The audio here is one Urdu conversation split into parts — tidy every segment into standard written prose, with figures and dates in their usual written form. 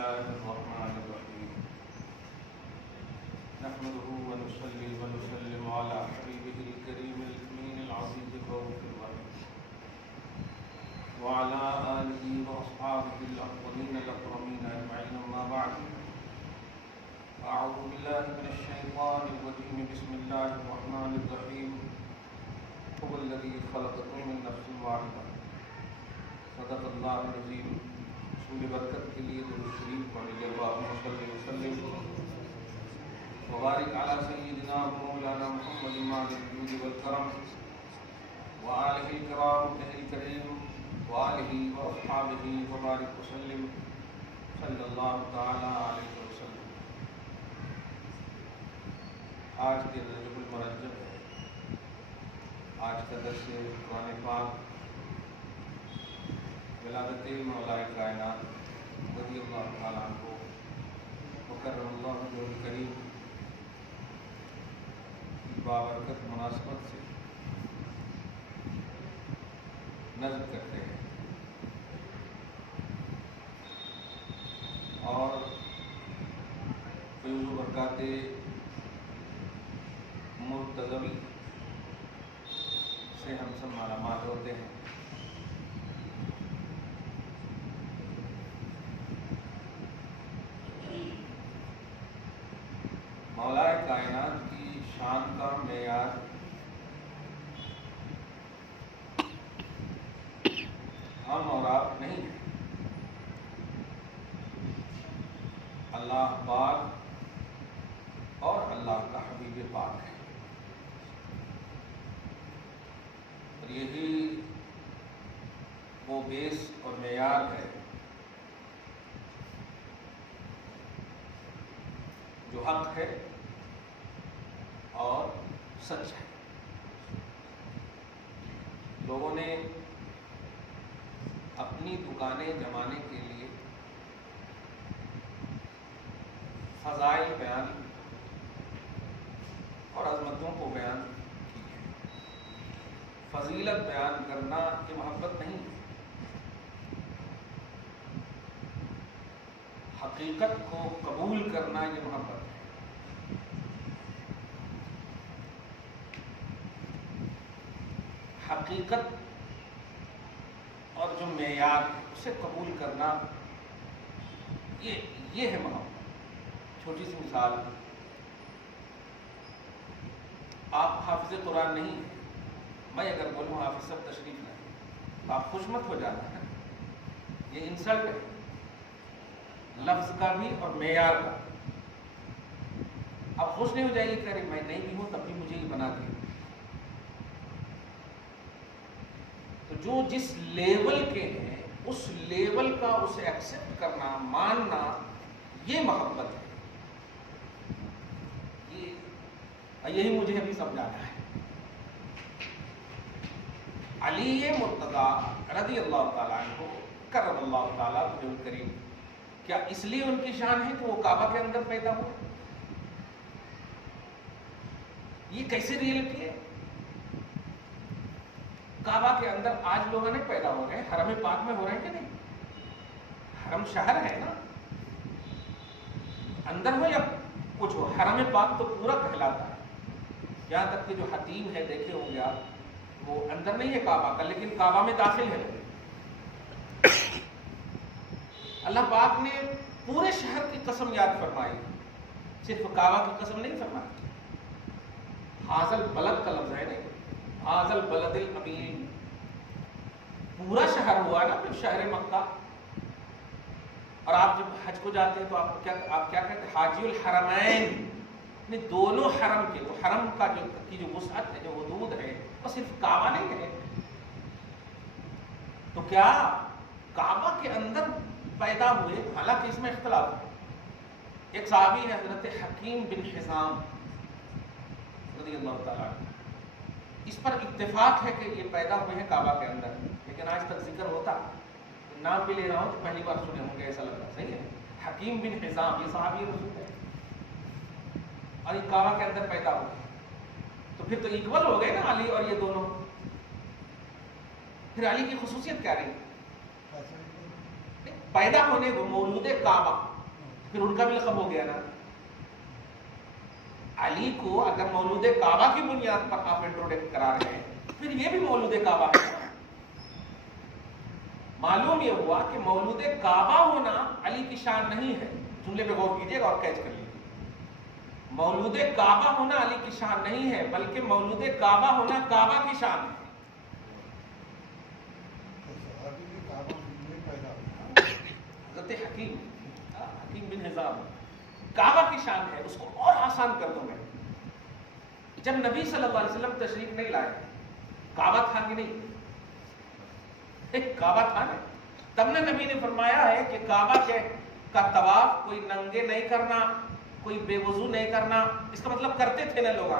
الله الرحمن الرحيم نحمده ونصلي ونسلم على حبيبه الكريم الأمين العزيز الرؤوف الرحيم وعلى آله وأصحابه الأفضلين الأكرمين أجمعين أما بعد أعوذ بالله من الشيطان الرجيم بسم الله الرحمن الرحيم هو الذي خلقكم من نفس واحدة صدق الله العظيم رسول برکت کے لیے درود شریف پڑھیے اللہم صلی وسلم وبارک علی سیدنا مولانا محمد مالک الجود والکرم وآلہ الکرام الکریم وآلہ واصحابہ وبارک وسلم صلی اللہ تعالی علیہ وسلم۔ آج کے رجب المرجب ہے، آج کا درس قرآن پاک ولادت مولا کائنات رضی اللہ تعالیٰ عنہ وکرم اللہ وجہہ الکریم کی بابرکت مناسبت سے نظم کرتے ہیں اور فیض و برکات مرتضوی سے ہم سب مالا مال ہوتے ہیں۔ مولا کائنات کی شان کا معیار ہم اور آپ نہیں ہیں، اللہ پاک اور اللہ کا حبیب پاک ہے، اور یہی وہ بیس اور معیار ہے جو حق ہے اور سچ ہے۔ لوگوں نے اپنی دکانیں جمانے کے لیے فضائل بیان اور عظمتوں کو بیان کی ہے۔ فضیلت بیان کرنا یہ محبت نہیں ہے، حقیقت کو قبول کرنا یہ محبت ہے۔ حقیقت اور جو معیار ہے اسے قبول کرنا یہ ہے محبت۔ چھوٹی سی مثال، آپ حافظ قرآن نہیں ہیں، میں اگر بولوں حافظ صاحب تشریف لائیں تو آپ خوش مت ہو جانا ہے، یہ انسلٹ ہے لفظ کا بھی اور معیار کا۔ آپ خوش نہیں ہو جائیے کہ ارے میں نہیں بھی ہوں تب بھی مجھے ہی بنا دیا۔ تو جو جس لیول کے ہیں اس لیول کا اسے ایکسپٹ کرنا، ماننا، یہ محبت ہے۔ یہی مجھے ابھی سمجھانا ہے۔ علی مرتضیٰ رضی اللہ تعالیٰ عنہ کرم اللہ تعالیٰ وجہہ الکریم، کیا اس لیے ان کی شان ہے کہ وہ کعبہ کے اندر پیدا ہوئے؟ یہ کیسے ریئلٹی ہے؟ کعبہ کے اندر آج لوگ نہیں پیدا ہو رہے ہیں، حرم پاک میں ہو رہے ہیں کہ نہیں؟ حرم شہر ہے نا، اندر ہو یا کچھ ہو، حرم پاک تو پورا کہلاتا ہے۔ یہاں تک کہ جو حتیم ہے دیکھے ہوں گے آپ، وہ اندر نہیں ہے کعبہ کا لیکن کعبہ میں داخل ہے۔ اللہ پاک نے پورے شہر کی قسم یاد فرمائی، صرف کعبہ کی قسم نہیں فرمائی۔ حاضل بلد کا لفظ ہے نہیں، حاضل بلد الامین، پورا شہر ہوا نا پھر شہر مکہ۔ اور آپ جب حج کو جاتے ہیں تو آپ کیا کہتے ہیں؟ حاجی الحرمین، دونوں حرم کے، تو حرم کا جو وسعت ہے، جو حدود ہے، وہ صرف کعبہ نہیں ہے۔ تو کیا کعبہ کے اندر پیدا ہوئے؟ حالانکہ اس میں اختلاف ہے۔ ایک صحابی ہے حضرت حکیم بن حزام رضی اللہ تعالیٰ عنہ، اس پر اتفاق ہے کہ یہ پیدا ہوئے ہیں کعبہ کے اندر، لیکن آج تک ذکر ہوتا، نام بھی لے رہا ہوں تو پہلی بار سنے ہوں گے، ایسا لگ رہا ہے۔ صحیح ہے، حکیم بن حزام یہ صحابی رسول ہے اور یہ کعبہ کے اندر پیدا ہوئے، تو پھر تو ایکول ہو گئے نا علی اور یہ دونوں۔ پھر علی کی خصوصیت کیا رہی؟ پیدا ہونے کو مولود کعبہ پھر ان کا بھی لقب ہو گیا نا. علی کو اگر مولود کعبہ کی بنیاد پر آپ انٹروڈکٹ کرا رہے ہیں پھر یہ بھی مولود کعبہ ہے. معلوم یہ ہوا کہ مولود کعبہ ہونا علی کی شان نہیں ہے. جملے پہ غور کیجیے گا اور کیچ کر لیجیے. مولود کعبہ ہونا علی کی شان نہیں ہے بلکہ مولود کعبہ ہونا کعبہ کی شان ہے. حضرت حکیم بن حزام کعبہ کی شان ہے. اس کو اور آسان کر دوں میں. جب نبی صلی اللہ علیہ وسلم تشریف نہیں لائے کعبہ تھا کہ نہیں؟ ایک کعبہ تھا نا. تب نے نبی نے فرمایا ہے کہ کعبہ کا طواف کوئی ننگے نہیں کرنا, کوئی بے وضو نہیں کرنا. اس کا مطلب کرتے تھے نا لوگ.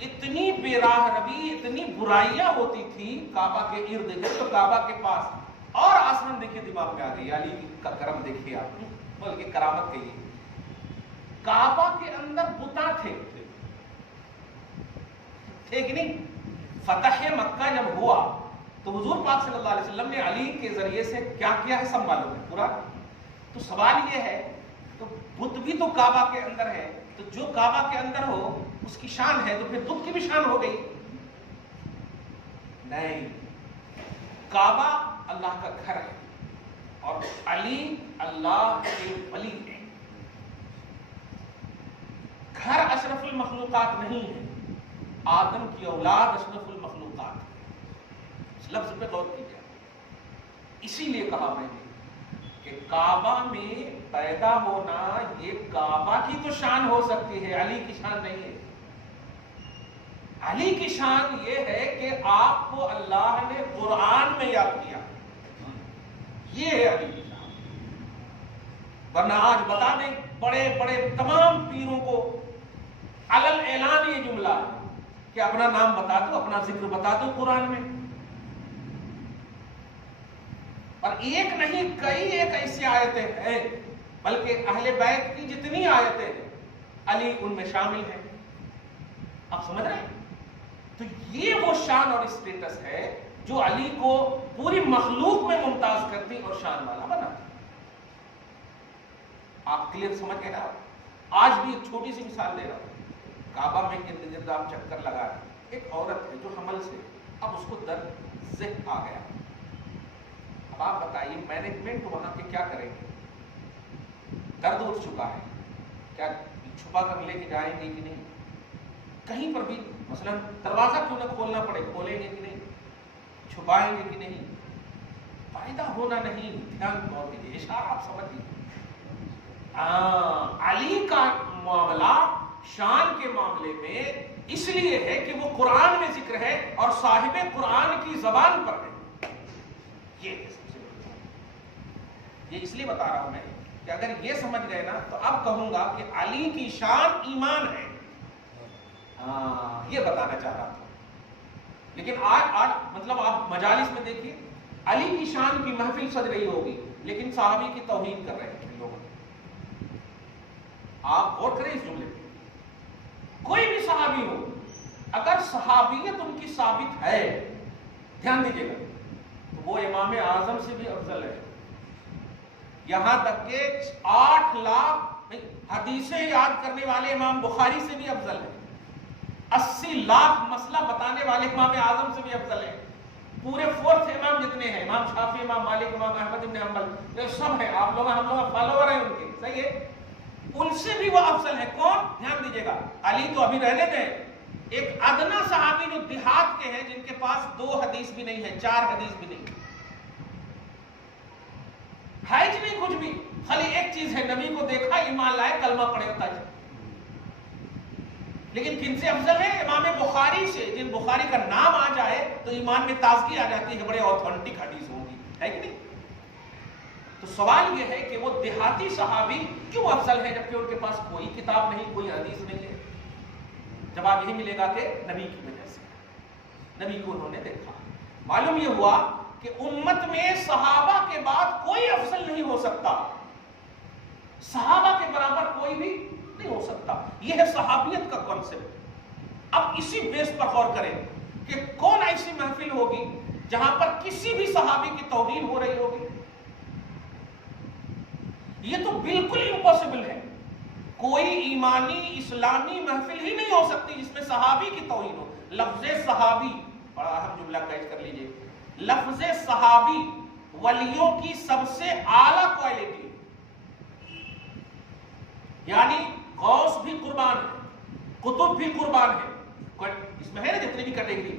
اتنی بے راہ روی, اتنی برائیاں ہوتی تھی کعبہ کے ارد گرد. تو کعبہ کے پاس اور آسمان دیکھیے دماغ میں آ گئی. علی کا کرم دیکھیے آپ, بلکہ کرامت کہیے. کعبہ کے اندر بتاں تھے کہ نہیں؟ فتح مکہ جب ہوا تو حضور پاک صلی اللہ علیہ وسلم نے علی کے ذریعے سے کیا کیا ہے سب معلوم ہے پورا. تو سوال یہ ہے تو بت بھی تو کعبہ کے اندر ہے, تو جو کعبہ کے اندر ہو اس کی شان ہے, تو پھر بت کی بھی شان ہو گئی نہیں. کعبہ اللہ کا گھر ہے اور علی اللہ کے ولی ہے. گھر اشرف المخلوقات نہیں ہے, آدم کی اولاد اشرف المخلوقات. اس لفظ پہ غور کیجیے. اسی لیے کہا میں نے کہ کعبہ میں پیدا ہونا یہ کعبہ کی تو شان ہو سکتی ہے, علی کی شان نہیں ہے. علی کی شان یہ ہے کہ آپ کو اللہ نے قرآن میں یاد کیا, یہ ہے علی کی شان. ورنہ آج بتا دیں بڑے بڑے تمام پیروں کو علل اعلان یہ جملہ ہے کہ اپنا نام بتا دو, اپنا ذکر بتا دو قرآن میں. اور ایک نہیں کئی ایک ایسی آیتیں ہیں, بلکہ اہل بیت کی جتنی آیتیں ہیں علی ان میں شامل ہیں. آپ سمجھ رہے ہیں؟ تو یہ وہ شان اور اسٹیٹس ہے جو علی کو پوری مخلوق میں ممتاز کرتی اور شان والا بناتی. آپ کلیئر سمجھ گئے نا؟ آج بھی ایک چھوٹی سی مثال دے رہا ہوں. کعبہ میں ارد گرد آپ چکر لگا رہے, ایک عورت ہے جو حمل سے, اب اس کو درد ذہن آ گیا. اب آپ بتائیے مینجمنٹ وہاں کے کیا کریں گے؟ درد اٹھ چکا ہے, کیا چھپا کر لے کے جائیں گے کہ نہیں؟ کہیں پر بھی مثلا دروازہ کیوں نہ کھولنا پڑے, کھولیں گے کہ نہیں؟ چھپائیں گے کہ نہیں؟ فائدہ ہونا نہیں. دھیان غور کیجیے, اشارہ آپ سمجھ لیجیے. علی کا معاملہ شان کے معاملے میں اس لیے ہے کہ وہ قرآن میں ذکر ہے اور صاحب قرآن کی زبان پر ہے. یہ اس لیے بتا رہا ہوں میں کہ اگر یہ سمجھ گئے نا تو اب کہوں گا کہ علی کی شان ایمان ہے. یہ بتانا چاہ رہا تھا. لیکن آج مطلب آپ مجالس میں دیکھیے علی کی شان کی محفل سج رہی ہوگی لیکن صحابی کی توہین کر رہے ہیں لوگ. آپ غور کریں اس جملے پہ. کوئی بھی صحابی ہو, اگر صحابیت ان کی ثابت ہے, دھیان دیجیے گا, تو وہ امام اعظم سے بھی افضل ہے. یہاں تک کہ 8 لاکھ حدیثیں یاد کرنے والے امام بخاری سے بھی افضل ہے. 80 لاکھ مسئلہ بتانے والے امام اعظم سے بھی افضل ہے. پورے 4th امام جتنے ہیں, امام شافعی, امام مالک, امام احمد بن حنبل, یہ سب ہیں. آپ لوگ ہم لوگ فالوور ہیں ان کے, صحیح ہے. ان سے بھی وہ افضل ہے. کون؟ دھیان دیجیے گا. علی تو ابھی رہنے دیں. ایک ادنا صحابی جو دیہات کے ہیں, جن کے پاس 2 حدیث بھی نہیں ہے, 4 حدیث بھی نہیں ہے, نہیں کچھ بھی, خالی ایک چیز ہے, نبی کو دیکھا, ایمان لائے, کلمہ پڑھے, ہوتا ہے. لیکن کن سے افضل ہے؟ امام بخاری سے. جن بخاری کا نام آ جائے تو ایمان میں تازگی آ جاتی ہے, بڑے آتھینٹک حدیث ہوگی, ہے کہ نہیں؟ تو سوال یہ ہے کہ وہ دیہاتی صحابی کیوں افضل ہے جبکہ ان کے پاس کوئی کتاب نہیں, کوئی حدیث نہیں ہے؟ جواب یہی ملے گا کہ نبی کی وجہ سے, نبی کو انہوں نے دیکھا. معلوم یہ ہوا کہ امت میں صحابہ کے بعد کوئی افضل نہیں ہو سکتا, صحابہ کے برابر کوئی بھی نہیں ہو سکتا. یہ ہے صحابیت کا کانسیپٹ. اب اسی بیس پر غور کریں کہ کون ایسی محفل ہوگی جہاں پر کسی بھی صحابی کی توہین ہو رہی ہوگی. یہ تو بالکل امپاسبل ہے. کوئی ایمانی اسلامی محفل ہی نہیں ہو سکتی جس میں صحابی کی توہین ہو. لفظ صحابی بڑا اہم جملہ کیچ کر لیجئے. لفظ صحابی ولیوں کی سب سے اعلیٰ کوالٹی، یعنی غوث بھی قربان ہے، قطب بھی قربان ہے، اس میں ہے نا جتنی بھی کیٹیگری،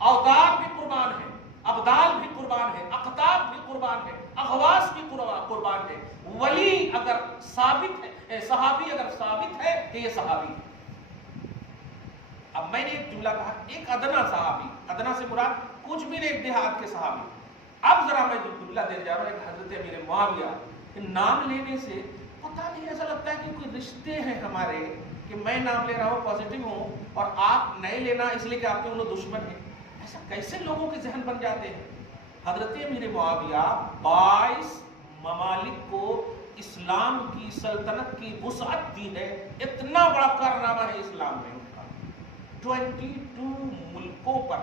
اوتاد بھی قربان ہے، ابدال بھی قربان ہے، اقطاب بھی قربان ہے، اغواس بھی قربان ہے. ولی اگر ثابت ہے، صحابی اگر ثابت ہے کہ یہ صحابی ہے. اب میں نے ایک جملہ کہا ایک ادنا صحابی، ادنا سے مراد کچھ بھی نہیں، ایک دیہات کے صحابی. اب ذرا میں جملہ دینے جا رہا ہوں ایک حضرت امیر معاویہ. نام لینے سے پتہ نہیں ایسا لگتا ہے کہ کوئی رشتے ہیں ہمارے، کہ میں نام لے رہا ہوں پازیٹیو ہوں اور آپ نہیں لینا اس لیے کہ آپ کے ان لوگ دشمن ہیں. ایسا کیسے لوگوں کے ذہن بن جاتے ہیں؟ حضرت امیر معاویہ 22 ممالک کو اسلام کی سلطنت کی وسعت دی ہے. اتنا بڑا کارنامہ ہے اسلام میں. 22 ملکوں پر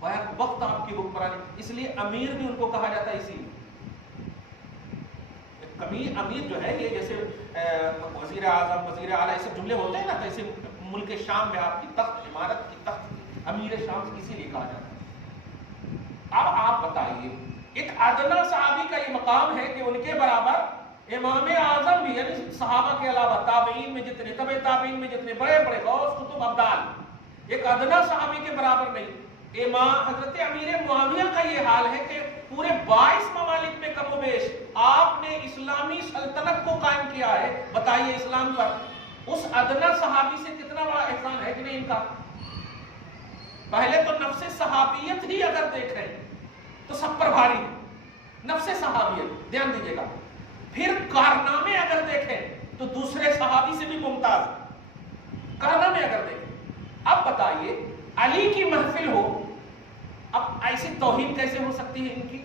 بیک وقت آپ کی حکمرانی، اس لیے امیر بھی ان کو کہا جاتا ہے. اسی امیر جو ہے یہ جیسے وزیر اعظم، وزیر اعلیٰ، ایسے جملے ہوتے ہیں نا، تو ایسے ملک شام میں آپ کی تخت، عمارت کی تخت امیر شام اسی لیے کہا جاتا ہے. اب آپ بتائیے ایک ادنا صحابی کا یہ مقام ہے کہ ان کے برابر امام اعظم بھی، یعنی صحابہ کے علاوہ تابعین میں جتنے، تبع تابعین میں جتنے بڑے بڑے غوث، قطب، ابدال، ایک ادنا صحابی کے برابر نہیں. امام حضرت امیر معاویہ کا یہ حال ہے کہ پورے 22 ممالک میں کم و بیش آپ نے اسلامی سلطنت کو قائم کیا ہے. بتائیے اسلام پر اس ادنا صحابی سے کتنا بڑا احسان ہے کہ نہیں ان کا. پہلے تو نفس صحابیت ہی اگر دیکھیں تو سب پر بھاری ہے، نفس صحابیت، دھیان دیجیے گا. پھر کارنامے اگر دیکھیں تو دوسرے صحابی سے بھی ممتاز کارنامے اگر دیکھیں. اب بتائیے علی کی محفل ہو، اب ایسی توہین کیسے ہو سکتی ہے ان کی؟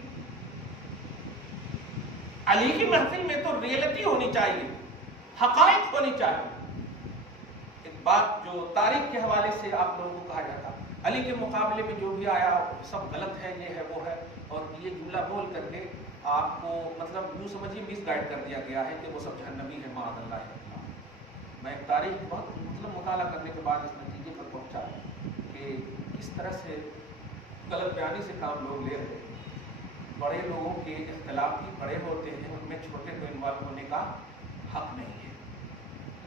علی کی محفل میں تو ریئلٹی ہونی چاہیے، حقائق ہونی چاہیے. ایک بات جو تاریخ کے حوالے سے آپ لوگوں کو کہا جاتا، علی کے مقابلے میں جو بھی آیا سب غلط ہے، یہ ہے وہ ہے، اور یہ جملہ بول کر کے آپ کو مطلب یوں سمجھیے مس گائیڈ کر دیا گیا ہے کہ وہ سب جہنمی ہے، معاذ اللہ ہے. میں تاریخ بہت مطلب مطالعہ کرنے کے بعد اس نتیجے پر پہنچا کہ کس طرح سے غلط بیانی سے کام لوگ لے رہے ہیں. بڑے لوگوں کے اختلاف بھی بڑے ہوتے ہیں، ان میں چھوٹے کو انوالو ہونے کا حق نہیں ہے.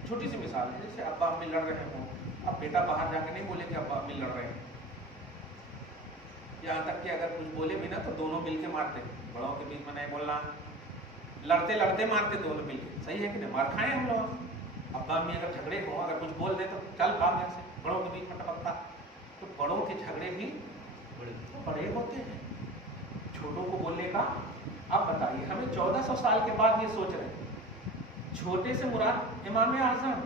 چھوٹی سی مثال ہے، جیسے ابا امی لڑ رہے ہوں، اب بیٹا باہر جا کے نہیں بولے کہ ابا امی لڑ رہے ہیں. یہاں تک کہ اگر کچھ بولے بھی نا تو دونوں مل کے مارتے ہیں. بڑوں کے بیچ میں نہیں بولنا، لڑتے لڑتے مارتے دونوں مل کے. صحیح ہے کہ نہیں؟ مار کھائیں ہم لوگ. ابا امی اگر جھگڑے ہوں، اگر کچھ بول دے تو چل بھاگ یہاں سے، بڑوں کے بیچ میں ٹپکتا. تو بڑوں کے جھگڑے بھی بڑے ہوتے ہیں، چھوٹوں کو بولنے کا. اب بتائیے ہمیں 1400 سال کے بعد یہ سوچ رہے ہیں، چھوٹے سے مراد امام اعظم،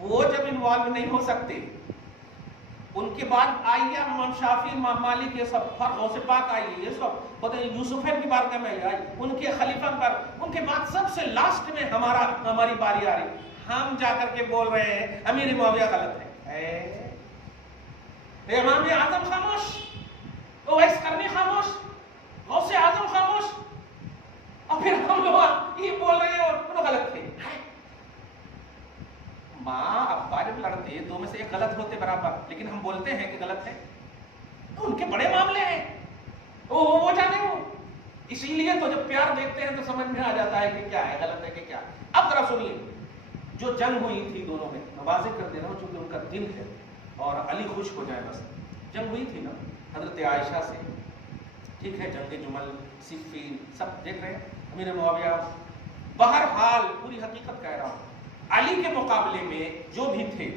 وہ جب انوالو نہیں ہو سکتے، ان کے بعد آئیے امام شافعی، امام مالک، یہ سب غوث پاک آئیے، یہ سب پتہ یوسف کی بارگاہ میں آئی، ان کے خلیفہ پر، ان کے بعد سب سے لاسٹ میں ہماری باری آ رہی. ہم جا کر کے بول رہے ہیں امیر معاویہ غلط ہے. امام اعظم خاموش، اویس کرنی خاموش، غوث اعظم خاموش، اور پھر ہم لوگ یہ بول رہے ہیں اور انہوں غلط تھے. ماں ابا جب لڑتے دو میں سے ایک غلط ہوتے برابر، لیکن ہم بولتے ہیں کہ غلط ہے. تو ان کے بڑے معاملے ہیں، وہ جانے وہ. اسی لیے تو جب پیار دیکھتے ہیں تو سمجھ میں آ جاتا ہے کہ کیا ہے غلط ہے کہ کیا. اب ذرا سنیے جو جنگ ہوئی تھی دونوں میں، میں واضح کر دے رہا ہوں چونکہ ان کا دل ہے اور علی خوش ہو جائے. بس جنگ ہوئی تھی نا حضرت عائشہ سے، ٹھیک ہے، جنگ جمل، صفین، سب دیکھ رہے ہیں. امیر معاویہ بہرحال پوری حقیقت کہہ رہا ہوں، علی کے مقابلے میں جو بھی تھے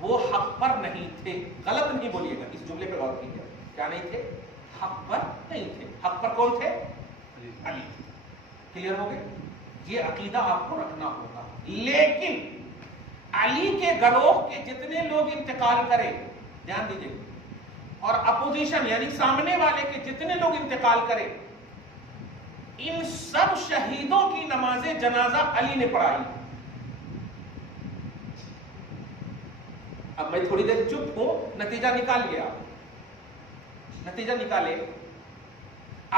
وہ حق پر نہیں تھے. غلط نہیں بولیے گا، اس جملے پہ غور کیجیے. کیا نہیں تھے؟ حق پر نہیں تھے. حق پر کون تھے؟ علی. کلیئر ہو گئے؟ یہ عقیدہ آپ کو رکھنا ہوگا. لیکن علی کے گروہ کے جتنے لوگ انتقال کرے، دھیان دیجیے، اور اپوزیشن یعنی سامنے والے کے جتنے لوگ انتقال کرے، ان سب شہیدوں کی نماز جنازہ علی نے پڑھائی. اب میں تھوڑی دیر چپ ہوں، نتیجہ نکال لیا. نتیجہ نکالے،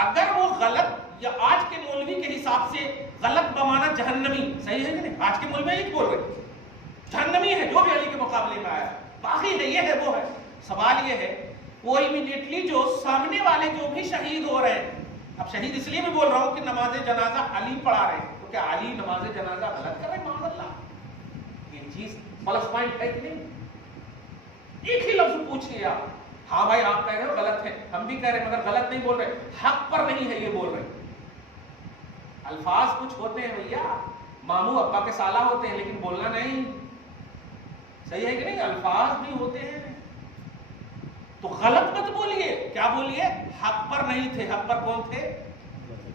اگر وہ غلط یا آج کے مولوی کے حساب سے غلط بمانا جہنمی، صحیح ہے کہ نہیں؟ آج کے مولوی یہی بول رہے جہنمی ہے جو بھی علی کے مقابلے میں آیا، باقی ہے یہ ہے وہ ہے۔ سوال یہ ہے وہ امیڈیٹلی جو سامنے والے جو بھی شہید ہو رہے ہیں، اب شہید اس لیے بھی بول رہا ہوں کہ نماز جنازہ علی پڑھا رہے ہیں، تو کیا علی نماز جنازہ غلط کر رہے ہیں؟ معاذ اللہ، یہ چیز پلس پوائنٹ ہے کہ نہیں؟ ایک ہی لفظ پوچھیے آپ، ہاں بھائی آپ کہہ رہے ہو غلط ہے، ہم بھی کہہ رہے ہیں مگر غلط نہیں بول رہے، حق پر نہیں ہے یہ بول رہے ہیں۔ الفاظ کچھ ہوتے ہیں بھیا، ماموں ابا کے سالہ ہوتے ہیں لیکن بولنا نہیں، صحیح ہے کہ نہیں؟ الفاظ بھی ہوتے ہیں تو غلط مت بولیے، کیا بولیے؟ حق پر نہیں تھے، حق پر کون تھے؟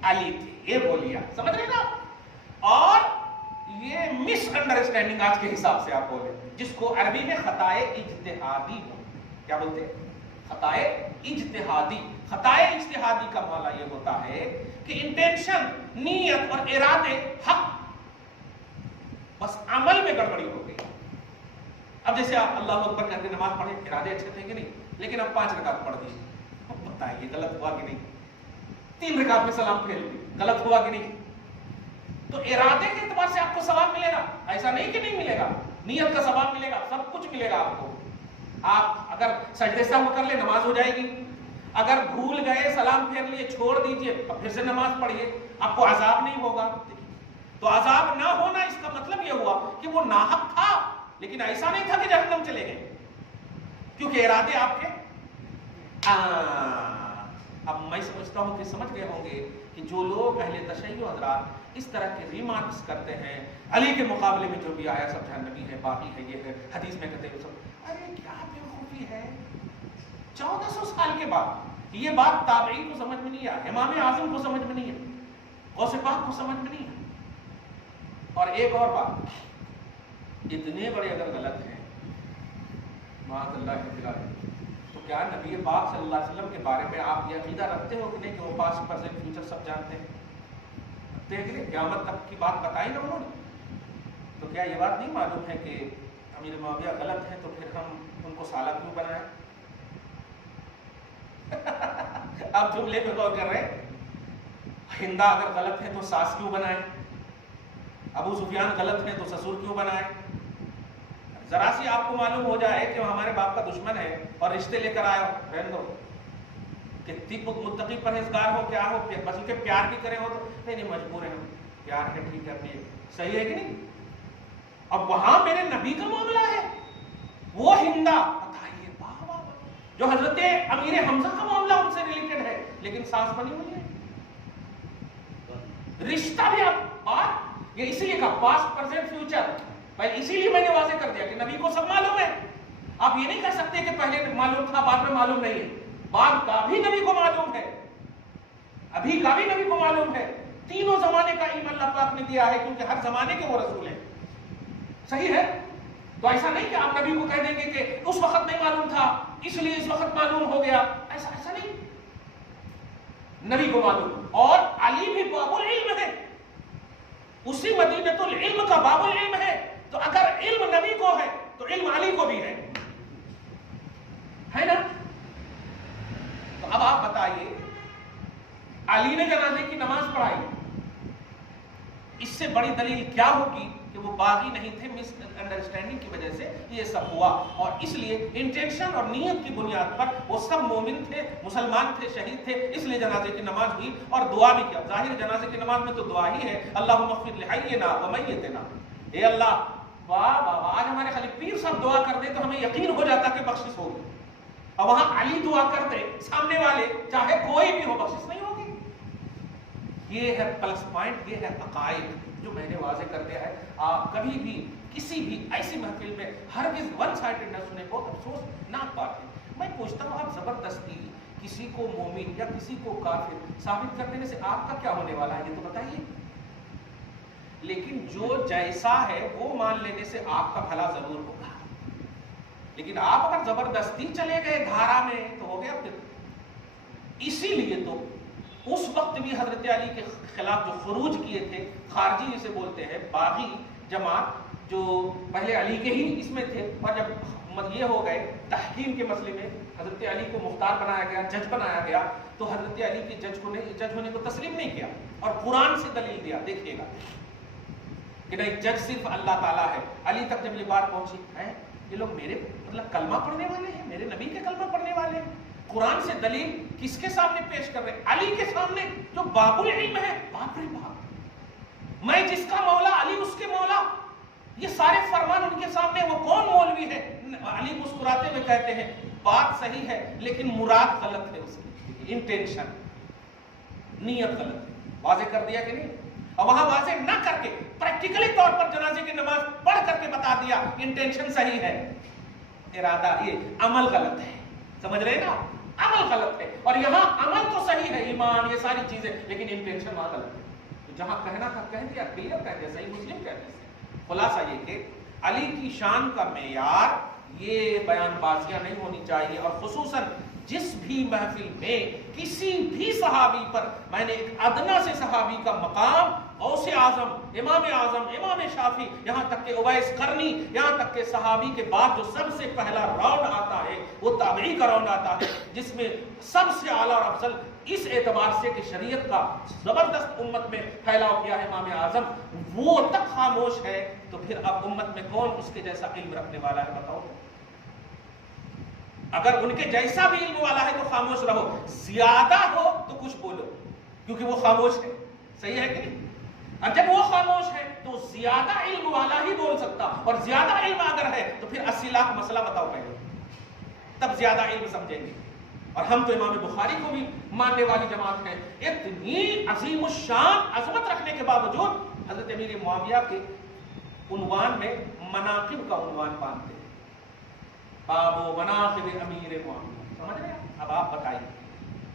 علی تھے، یہ بولیے، سمجھ رہے نا؟ اور یہ مس انڈرسٹینڈنگ آج کے حساب سے آپ بولے، جس کو عربی میں خطائے اجتہادی ہو، کیا بولتے ہیں؟ خطائے اجتہادی۔ خطائے اجتہادی کا معنی یہ ہوتا ہے کہ انٹینشن، نیت اور ارادے حق، بس عمل میں گڑبڑی ہو گئی۔ اب جیسے آپ اللہ اکبر کر کے نماز پڑھے، ارادے اچھے تھے کہ نہیں، لیکن اب 5 رکعت پڑھ دی، اب بتائیے غلط ہوا کہ نہیں؟ 3 رکعت میں سلام پھیر لی، غلط ہوا کہ نہیں؟ تو ارادے کے اعتبار سے آپ کو ثواب ملے گا، ایسا نہیں کہ نہیں ملے گا، نیت کا ثواب ملے گا، سب کچھ ملے گا آپ کو۔ آپ اگر سجدے سہو کر لیں نماز ہو جائے گی، اگر بھول گئے سلام پھیر لیے چھوڑ دیجئے، اب پھر سے نماز پڑھیے، آپ کو عذاب نہیں ہوگا۔ تو عذاب نہ ہونا اس کا مطلب یہ ہوا کہ وہ ناحق تھا، لیکن ایسا نہیں تھا کہ جہنم چلے گئے، کیونکہ ارادے آپ کے۔ اب میں سمجھتا ہوں کہ سمجھ گئے ہوں گے کہ جو لوگ اہل تشیع حضرات اس طرح کے ریمارکس کرتے ہیں علی کے مقابلے میں جو بھی آیا سب جہنمی ہے، باقی ہے، یہ ہے، حدیث میں کہتے ہیں سب، ارے کیا بیوقوفی ہے! 1400 سال کے بعد یہ بات تابعین کو سمجھ میں نہیں آئی، امام اعظم کو سمجھ میں نہیں ہے، غوث پاک کو سمجھ میں نہیں ہے۔ اور ایک اور بات، اتنے بڑے اگر غلط ہیں معاذ اللہ کی بلاد، تو کیا نبی پاک صلی اللہ علیہ وسلم کے بارے میں آپ یہ عقیدہ رکھتے ہو کہ نہیں کہ وہ پاسٹ پریزنٹ فیوچر سب جانتے ہیں؟ رکھتے ہیں کہ نہیں؟ قیامت تک کی بات بتائی نا انہوں نے، تو کیا یہ بات نہیں معلوم ہے کہ امیر معاویہ غلط ہے تو پھر ہم ان کو سالہ کیوں بنائیں؟ آپ جملے پہ غور کر رہے ہیں، ہندا اگر غلط ہے تو ساس کیوں بنائیں؟ ابو سفیان غلط ہیں تو سسور کیوں بنائیں؟ ذرا سی آپ کو معلوم ہو جائے کہ وہ ہمارے باپ کا دشمن ہے اور رشتے لے کر آئے ہو، رہنے دو، کتنی متقی پرہیزگار ہو، کیا ہو، بلکہ پیار بھی کرے ہو تو نہیں مجبور ہیں ہم، پیار ہے، ٹھیک ہے، اپنی صحیح ہے کہ نہیں؟ اب وہاں میرے نبی کا معاملہ ہے، وہ ہندا بتائیے، جو حضرت امیر حمزہ کا معاملہ ان سے ریلیٹڈ ہے لیکن ساس بنی ہوئی ہے، رشتہ بھی آپ بات یہ اسی لیے کہا پاسٹ پریزنٹ فیوچر، بھائی اسی لیے میں نے واضح کر دیا کہ نبی کو سب معلوم ہے۔ آپ یہ نہیں کہہ سکتے کہ پہلے معلوم تھا بعد میں معلوم نہیں ہے، بعد کا بھی نبی کو معلوم ہے، ابھی کا بھی نبی کو معلوم ہے، تینوں زمانے کا علم اللہ پاک نے دیا ہے کیونکہ ہر زمانے کے وہ رسول ہیں، صحیح ہے؟ تو ایسا نہیں کہ آپ نبی کو کہہ دیں گے کہ اس وقت نہیں معلوم تھا اس لیے اس وقت معلوم ہو گیا، ایسا نہیں، نبی کو معلوم، اور علی بھی باب العلم ہے، اسی مدینۃ العلم کا باب العلم ہے، تو اگر علم نبی کو ہے تو علم علی کو بھی ہے نا؟ تو اب آپ بتائیے، علی نے جنازے کی نماز پڑھائی، اس سے بڑی دلیل کیا ہوگی کہ وہ باغی نہیں تھے، مس انڈرسٹینڈنگ کی وجہ سے یہ سب ہوا، اور اس لیے انٹینشن اور نیت کی بنیاد پر وہ سب مومن تھے، مسلمان تھے، شہید تھے، اس لیے جنازے کی نماز ہوئی اور دعا بھی کیا۔ ظاہر جنازے کی نماز میں تو دعا ہی ہے، اللہم اغفر لحینا ومیتنا، اے اللہ، واہ واہ، آج ہمارے خلیفہ پیر صاحب دعا کر دے تو ہمیں یقین ہو جاتا کہ بخشش ہوگی، اور وہاں علی دعا کر دے، سامنے والے چاہے کوئی بھی ہو، بخشش نہیں ہوگی۔ یہ ہے پلس پوائنٹ، یہ ہے عقائد جو میں نے واضح کر دیا ہے۔ آپ کبھی بھی کسی بھی ایسی محفل میں ہرگز ون سائیڈڈ نہ سنیں، بہت افسوسناک بات ہے۔ میں پوچھتا ہوں، آپ زبردستی کسی کو مومن یا کسی کو کافر ثابت کر دینے سے آپ کا کیا ہونے والا ہے، یہ تو بتائیے۔ لیکن جو جیسا ہے وہ مان لینے سے آپ کا بھلا ضرور ہوگا، لیکن آپ اگر زبردستی چلے گئے دھارا میں تو ہو گیا پھر۔ اسی لیے تو اس وقت بھی حضرت علی کے خلاف جو خروج کیے تھے، خارجی جسے بولتے ہیں، باغی جماعت، جو پہلے علی کے ہی اس میں تھے، اور جب یہ ہو گئے تحکیم کے مسئلے میں حضرت علی کو مختار بنایا گیا، جج بنایا گیا، تو حضرت علی کے جج ہونے کو تسلیم نہیں کیا اور قرآن سے دلیل دیا. دیکھیے گا کہ نہیں، جج صرف اللہ تعالیٰ ہے. علی تک جب یہ بات پہنچی ہے، یہ لوگ میرے مطلب کلمہ پڑھنے والے ہیں، میرے نبی کے کلمہ پڑھنے والے ہیں، قرآن سے دلیل کس کے سامنے پیش کر رہے ہیں؟ علی کے سامنے جو باب العلم ہے. باپ رے باپ، میں جس کا مولا علی اس کے مولا، یہ سارے فرمان ان کے سامنے. وہ کون مولوی ہے؟ علی مسکراتے ہوئے کہتے ہیں بات صحیح ہے لیکن مراد غلط ہے، اس کی انٹینشن، نیت غلط ہے. واضح کر دیا کہ نہیں؟ اور وہاں واضح نہ کر کے پریکٹیکلی طور پر جنازے کی نماز پڑھ کر کے بتا دیا انٹینشن صحیح ہے، ارادہ یہ عمل غلط ہے. سمجھ رہے نا؟ عمل غلط ہے. اور یہاں عمل تو صحیح ہے، ایمان یہ ساری چیزیں، لیکن انٹینشن وہاں غلط ہے. تو جہاں کہنا تھا کہہ دیا، کلیئر کہہ دیا، صحیح مسلم کہہ دیا. خلاصہ یہ کہ علی کی شان کا معیار یہ بیان بازیاں نہیں ہونی چاہیے. اور خصوصاً جس بھی محفل میں کسی بھی صحابی پر میں نے ایک ادنا سے صحابی کا مقام، غوث اعظم، امام شافعی، یہاں تک کہ اویس قرنی، یہاں تک کہ صحابی کے بعد جو سب سے پہلا راؤنڈ آتا ہے وہ تابعی کا راؤنڈ آتا ہے، جس میں سب سے اعلیٰ اور افضل اس اعتبار سے کہ شریعت کا زبردست امت میں پھیلاؤ کیا ہے امام اعظم، وہ تک خاموش ہے. تو پھر اب امت میں کون اس کے جیسا علم رکھنے والا ہے؟ بتاؤ. اگر ان کے جیسا بھی علم والا ہے تو خاموش رہو، زیادہ ہو تو کچھ بولو، کیونکہ وہ خاموش ہے. صحیح ہے کہ نہیں؟ اور جب وہ خاموش ہے تو زیادہ علم والا ہی بول سکتا، اور زیادہ علم اگر ہے تو پھر 80 لاکھ مسئلہ بتاؤ پہلے، تب زیادہ علم سمجھیں گے. اور ہم تو امام بخاری کو بھی ماننے والی جماعت ہے. اتنی عظیم الشان عظمت رکھنے کے باوجود حضرت امیر معاویہ کے عنوان میں مناقب کا عنوان باندھتے ہیں، باب مناقب امیر معاویہ. سمجھ رہے ہیں؟ اب آپ بتائیے،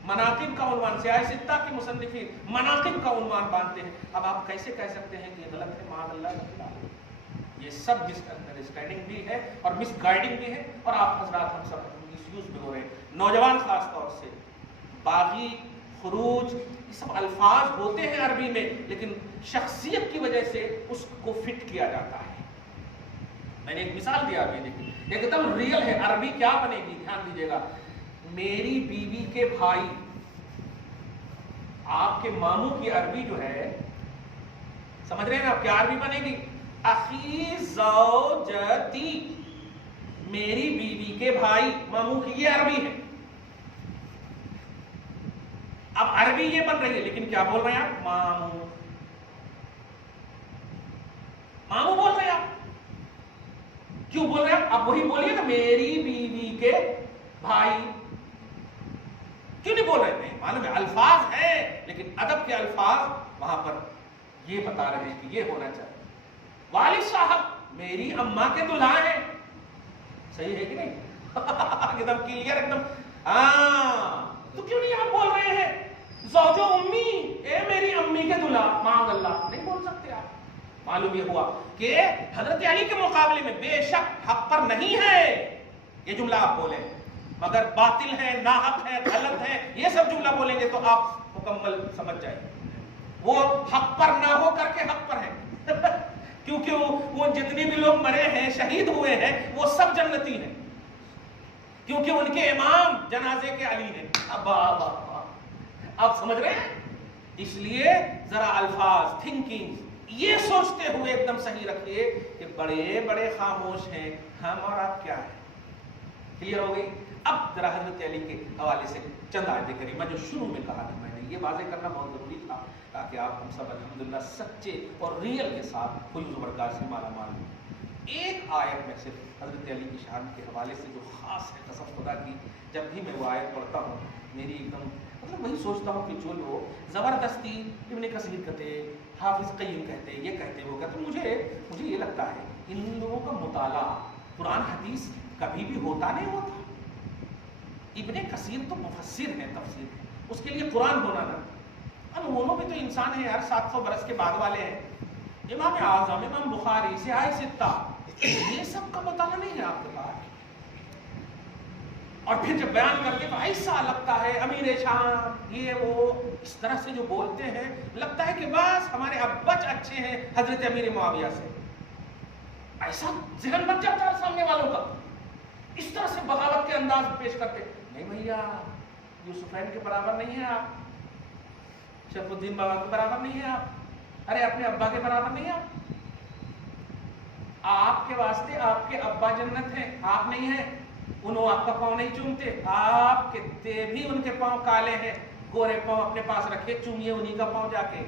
مناقب کا عنوان، سیاہ ستہ کے مصنفین مناقب کا عنوان باندھتے ہیں. اب آپ کیسے کہہ سکتے ہیں کہ یہ غلط ہے؟ معاذ اللہ. یہ سب مس انڈرسٹینڈنگ بھی ہے اور مس گائیڈنگ بھی ہے، اور آپ حضرات ہم سب مس یوز بھی ہو رہے ہیں. نوجوان خاص طور سے باغی، خروج، یہ سب الفاظ ہوتے ہیں عربی میں، لیکن شخصیت کی وجہ سے اس کو فٹ کیا جاتا ہے. میں نے ایک مثال دیا ابھی، دیکھیں ایک دم ریئل ہے. عربی کیا بنے گی؟ دھیان دیجیے گا. میری بیوی کے بھائی، آپ کے ماموں کی عربی جو ہے، سمجھ رہے ہیں نا کیا عربی بنے گی؟ اخی زوجتی، میری بیوی کے بھائی، ماموں کی یہ عربی ہے. اب عربی یہ بن رہی ہے لیکن کیا بول رہے ہیں آپ؟ ماموں، ماموں بول رہے ہیں آپ. کیوں بول رہے ہیں؟ اب وہی بولیے نا، میری بیوی کے بھائی. کیوں نہیں بول رہے ہیں؟ معلوم ہے الفاظ ہیں، لیکن ادب کے الفاظ وہاں پر یہ بتا رہے ہیں کہ یہ ہونا چاہیے. والد صاحب میری اماں کے دلہا ہیں. صحیح ہے کہ نہیں؟ ایک دم کلیئر، ایک دم. تو کیوں نہیں آپ بول رہے ہیں زوجو امی، اے میری امی کے دلہا؟ معاذ اللہ، نہیں بول سکتے آپ. معلوم یہ ہوا کہ حضرت علی کے مقابلے میں بے شک حق پر نہیں ہے یہ جملہ آپ بولیں، مگر باطل ہے، ناحق ہے، غلط ہے، یہ سب جملہ بولیں گے تو آپ مکمل سمجھ جائیں. وہ حق پر نہ ہو کر کے حق پر ہے کیونکہ وہ جتنے بھی لوگ مرے ہیں، شہید ہوئے ہیں، وہ سب جنتی ہیں، کیونکہ ان کے امام جنازے کے علی ہیں. اب سمجھ رہے ہیں؟ اس لیے ذرا الفاظ، تھنکنگ یہ سوچتے ہوئے ایک دم صحیح رکھیے کہ بڑے بڑے خاموش ہیں، ہم اور آپ کیا ہیں. کلیئر ہو گئی؟ اب ذرا حضرت علی کے حوالے سے چند آیتیں کریمہ جو شروع میں کہا تھا، میں نے یہ واضح کرنا بہت ضروری تھا تاکہ آپ ہم سب الحمدللہ سچے اور ریئل کے ساتھ فیض و برکات سے مالا مال ہوں. ایک آیت میں صرف حضرت علی کی شان کے حوالے سے جو خاص ہے، قسم خدا کی جب بھی میں وہ آیت پڑھتا ہوں میری ایک دم مطلب وہی سوچتا ہوں کہ جو لوگ زبردستی ابن کثیر کہتے، حافظ قیم کہتے، یہ کہتے وہ کہتے، مجھے یہ لگتا ہے ان لوگوں کا مطالعہ قرآن حدیث کبھی بھی ہوتا نہیں ہوتا. ابن کثیر تو مفسر ہے، تفسیر ہے، اس کے لیے قرآن ہونا نا. اب وہ بھی تو انسان ہے یار، 700 برس کے بعد والے ہیں. امام اعظم، امام بخاری، سیاہ ستہ، یہ سب کا مطالعہ نہیں ہے آپ کے پاس. اور پھر جب بیان کرتے تو ایسا لگتا ہے امیر شام یہ وہ اس طرح سے جو بولتے ہیں، لگتا ہے کہ بس ہمارے ابج اچھے ہیں حضرت امیر معاویہ سے. ایسا ذہن بن جاتا ہے سامنے والوں کا، اس طرح سے بغاوت کے انداز پیش کرتے، نہیں بھیا یوسفین کے برابر نہیں ہے آپ، شرف الدین بابا کے برابر نہیں ہے آپ، ارے اپنے ابا کے برابر نہیں ہے آپ کے واسطے آپ کے ابا جنت ہیں، آپ نہیں ہیں، انہوں آپ کا پاؤں نہیں چومتے، آپ کتنے بھی ان کے پاؤں کالے ہیں، گورے پاؤں اپنے پاس رکھے، چومیے انہی کا پاؤں جا کے،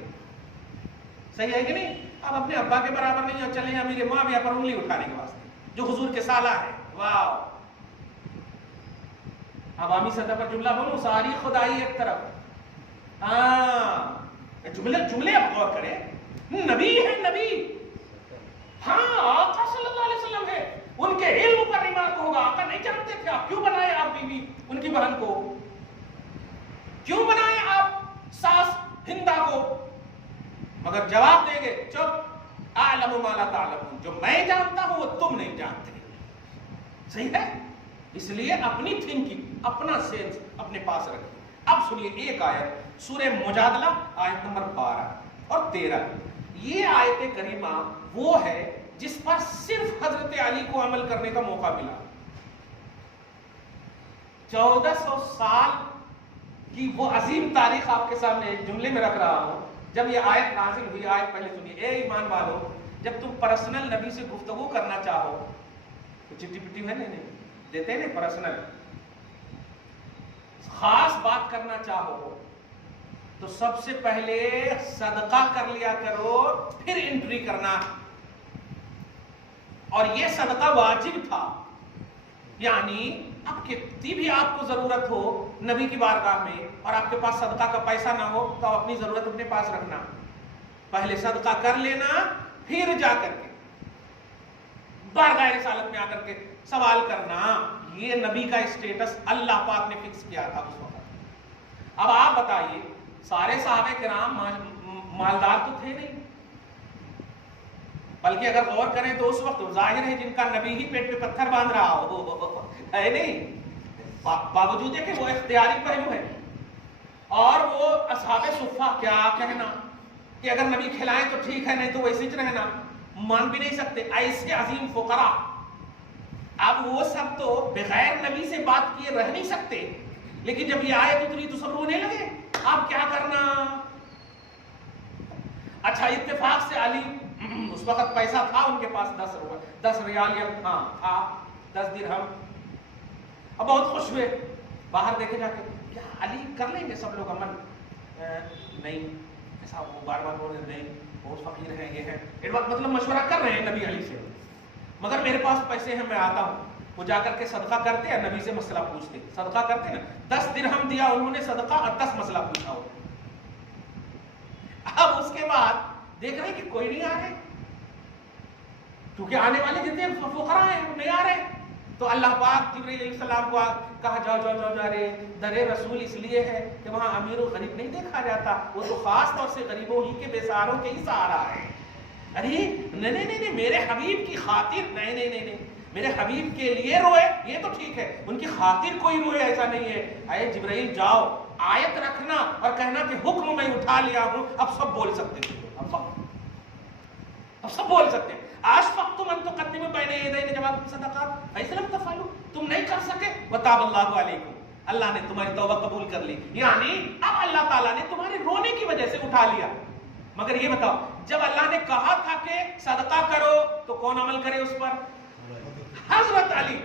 صحیح ہے کہ نہیں؟ اب اپنے ابا کے برابر نہیں اور چلیں امیر معاویہ پر انگلی اٹھانے کے واسطے جو حضور کے سالہ ہے، واو۔ عوامی سطح پر جملہ بولوں، ساری خدائی ایک طرف، ہاں جملے اب غور کریں، نبی ہے نبی، ہاں آقا صلی اللہ علیہ وسلم ہے، ان کے علم پر ایمان ہوگا، آقا نہیں جانتے تھے، آپ کیوں بنائے آپ بیوی ان کی بہن کو، کیوں بنائے آپ ساس ہندا کو؟ مگر جواب دیں گے چپ، اعلم ما لا تعلمون، جو میں جانتا ہوں وہ تم نہیں جانتے، صحیح ہے؟ اس لیے اپنی تھنکنگ، اپنا سینس اپنے پاس رکھیں۔ اب سنیے ایک آیت، سورہ مجادلہ آیت نمبر 12 اور 13، یہ آیت کریمہ وہ ہے جس پر صرف حضرت علی کو عمل کرنے کا موقع ملا۔ 1400 سال کی وہ عظیم تاریخ آپ کے سامنے جملے میں رکھ رہا ہوں۔ جب یہ آیت نازل ہوئی، آیت پہلے سنیے، اے ایمان والو، جب تم پرسنل نبی سے گفتگو کرنا چاہو تو چٹھی پٹی میں نہیں دیتے ہیں، پرسنل خاص بات کرنا چاہو تو سب سے پہلے صدقہ کر لیا کرو، پھر انٹری کرنا، اور یہ صدقہ واجب تھا، یعنی اب کتنی بھی آپ کو ضرورت ہو نبی کی بارگاہ میں اور آپ کے پاس صدقہ کا پیسہ نہ ہو تو اپنی ضرورت اپنے پاس رکھنا، پہلے صدقہ کر لینا، پھر جا کر کے بارگاہ رسالت میں آ کر کے سوال کرنا۔ یہ نبی کا اسٹیٹس اللہ پاک نے فکس کیا تھا اس وقت۔ اب آپ بتائیے، سارے صحابہ کرام مالدار تو تھے نہیں، بلکہ اگر غور کریں تو اس وقت ظاہر ہے جن کا نبی ہی پیٹ پہ پتھر باندھ رہا ہو، ہے نہیں، باوجود ہے کہ وہ اختیاری پہلو ہے، اور وہ اصحاب صفہ کیا کہنا کہ اگر نبی کھلائیں تو ٹھیک ہے، نہیں تو ویسے ہی رہنا، مان بھی نہیں سکتے، ایسے عظیم فقراء۔ اب وہ سب تو بغیر نبی سے بات کیے رہ نہیں سکتے، لیکن جب یہ آیت اتری تو سب رونے لگے، اب کیا کرنا؟ اچھا اتفاق سے علی اس وقت پیسہ تھا ان کے پاس 10 ریال یا ہاں تھا 10 درہم، اب بہت خوش ہوئے، باہر دیکھے جا کے کیا علی کر لیں گے سب لوگ عمل؟ نہیں، ایسا وہ بار بار بول رہے نہیں، بہت فقیر ہیں، یہ ہے، مطلب مشورہ کر رہے ہیں نبی علی سے، مگر میرے پاس پیسے ہیں، میں آتا ہوں۔ وہ جا کر کے صدقہ کرتے ہیں، نبی سے مسئلہ پوچھتے، صدقہ کرتے نا، 10 درہم دیا انہوں نے صدقہ اور 10 مسئلہ پوچھا ہو۔ اب اس کے بعد دیکھ رہے کہ کوئی نہیں آ رہے، کیونکہ آنے والے جتنے فقراء ہیں وہ نہیں آ رہے، تو اللہ پاک جبرائیل علیہ السلام کو کہا جاؤ جا رہے، در رسول اس لیے ہے کہ وہاں امیر و غریب نہیں دیکھا جاتا، وہ تو خاص طور سے غریبوں ہی کے، بے سہاروں کے ہی سہارا ہے۔ ارے نہیں، میرے حبیب کی خاطر، نہیں، میرے حبیب کے لیے روئے یہ تو ٹھیک ہے، ان کی خاطر کوئی روئے ایسا نہیں ہے۔ اے جبرائیل جاؤ، آیت رکھنا اور کہنا کہ حکم میں اٹھا لیا ہوں، اب سب بول سکتے تھے، اب سب بول سکتے ہیں۔ اشفقتم ان تقدموا بین یدی جواب صدقات فلم تفعلوا، تم نہیں کر سکے، وتاب اللہ علیکم، اللہ نے تمہاری توبہ قبول کر لی، یعنی اب اللہ تعالیٰ نے تمہارے رونے کی وجہ سے اٹھا لیا۔ مگر یہ بتاؤ، جب اللہ نے کہا تھا کہ صدقہ کرو تو کون عمل کرے اس پر؟ حضرت علی۔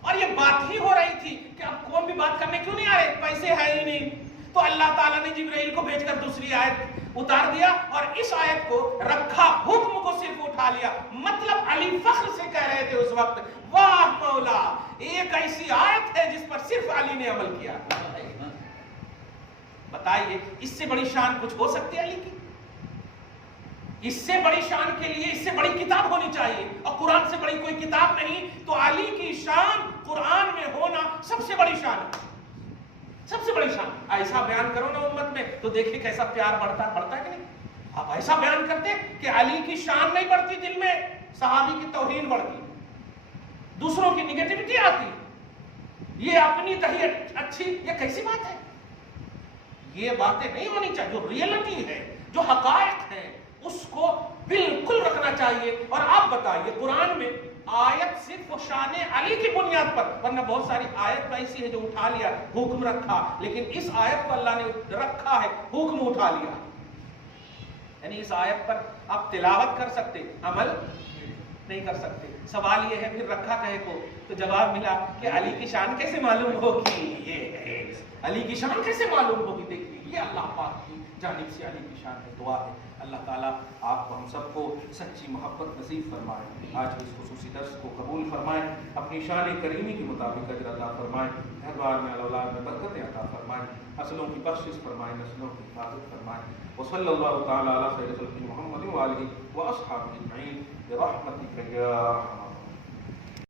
اور یہ بات ہی ہو رہی تھی کہ اب کون بھی بات کرنے کیوں نہیں آ رہے، پیسے ہے ہی نہیں، تو اللہ تعالیٰ نے جبرائیل کو بھیج کر دوسری آیت اتار دیا اور اس آیت کو رکھا، حکم کو صرف اٹھا لیا۔ مطلب علی فخر سے کہہ رہے تھے اس وقت، واہ مولا، ایک ایسی آیت ہے جس پر صرف علی نے عمل کیا۔ بتائیے اس سے بڑی شان کچھ ہو سکتی ہے علی کی؟ اس سے بڑی شان کے لیے اس سے بڑی کتاب ہونی چاہیے، اور قرآن سے بڑی کوئی کتاب نہیں، تو علی کی شان قرآن میں ہونا سب سے بڑی شان ہے، سب سے بڑی شان۔ ایسا بیان کرو نا امت میں تو دیکھیں کیسا پیار بڑھتا ہے کہ نہیں؟ آپ ایسا بیان کرتے کہ علی کی شان نہیں بڑھتی، دل میں صحابی کی توہین بڑھتی، دوسروں کی نگیٹیوٹی آتی، یہ اپنی دہی اچھی، یہ کیسی بات ہے؟ یہ باتیں نہیں ہونی چاہیے، جو ریئلٹی ہے، جو حقائق ہیں، اس کو بالکل رکھنا چاہیے. اور آپ بتائیے قرآن میں آیت صرف شان علی کی بنیاد پر، ورنہ بہت ساری آیت ایسی ہے جو اٹھا لیا حکم رکھا، لیکن اس آیت کو اللہ نے رکھا ہے حکم اٹھا لیا. یعنی اس آیت پر آپ تلاوت کر سکتے، عمل نہیں کر سکتے. سوال یہ ہے پھر رکھا کہے کو؟ تو جواب ملا کہ علی کی شان کیسے معلوم ہوگی؟ یہ علی کی شان کیسے معلوم ہوگی؟ دیکھیے یہ اللہ پاک کی جانب سے علی کی شان ہے. دعا ہے اللہ تعالیٰ آپ کو ہم سب کو سچی محبت نصیب فرمائے. آج اس خصوصی درس کو قبول فرمائے، اپنی شان کریمی کے مطابق اجر عطا فرمائے، گھر بار میں اولاد میں برکتیں عطا فرمائے، فصلوں کی بخشش فرمائے، نسلوں کی حفاظت فرمائے. وصلی اللہ تعالیٰ علی خیر خلق محمد وآلہ واصحابہ اجمعین برحمتک یا ارحم